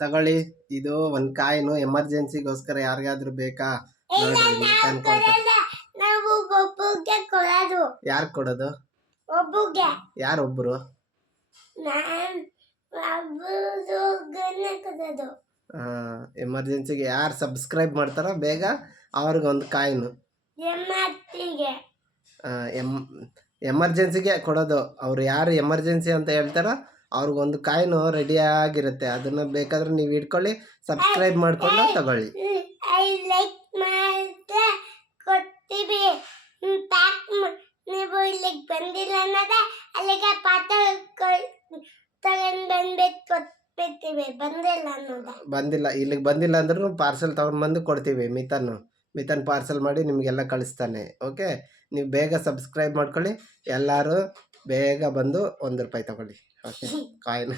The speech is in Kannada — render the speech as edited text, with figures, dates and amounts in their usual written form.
ತಗೊಳ್ಳಿ, ಇದು ಒಂದು ಕಾಯಿನು ಎಮರ್ಜೆನ್ಸಿಗೋಸ್ಕರ ಯಾರಿಗಾದ್ರೂ ಬೇಕಾ? ನೋಡ್ರಿ ಮಿತಾನ್ ಯಾರು ಕೊಡೋದು? ಯಾರೊಬ್ರು? ಎಮರ್ಜೆನ್ಸಿಗೆ ಯಾರು ಸಬ್ಸ್ಕ್ರೈಬ್ ಮಾಡ್ತಾರೋ ಬೇಗ ಅವ್ರಿಗೊಂದು ಕಾಯಿನು ಎಮರ್ಜೆನ್ಸಿಗೆ ಕೊಡೋದು. ಅವ್ರು ಯಾರು ಎಮರ್ಜೆನ್ಸಿ ಅಂತ ಹೇಳ್ತಾರೋ ಅವ್ರಿಗೊಂದು ಕಾಯಿನು ರೆಡಿಯಾಗಿರುತ್ತೆ. ಅದನ್ನು ಬೇಕಾದ್ರೆ ನೀವು ಇಟ್ಕೊಳ್ಳಿ, ಸಬ್ಸ್ಕ್ರೈಬ್ ಮಾಡ್ಕೊಂಡು ತಗೊಳ್ಳಿ. ನೀವು ಇಲ್ಲಿಗೆ ಬಂದಿಲ್ಲ ಅನ್ನೋದೇ ಅಲ್ಲಿಗೆ ಬಂದಿಲ್ಲ ಇಲ್ಲಿಗೆ ಬಂದಿಲ್ಲ ಅಂದ್ರೂ ಪಾರ್ಸೆಲ್ ತೊಗೊಂಡ್ಬಂದು ಕೊಡ್ತೀವಿ. ಮಿತಾನ್ ಪಾರ್ಸೆಲ್ ಮಾಡಿ ನಿಮಗೆಲ್ಲ ಕಳಿಸ್ತಾನೆ. ಓಕೆ, ನೀವು ಬೇಗ ಸಬ್ಸ್ಕ್ರೈಬ್ ಮಾಡ್ಕೊಳ್ಳಿ. ಎಲ್ಲರೂ ಬೇಗ ಬಂದು ₹1 ತಗೊಳ್ಳಿ. Okay, coin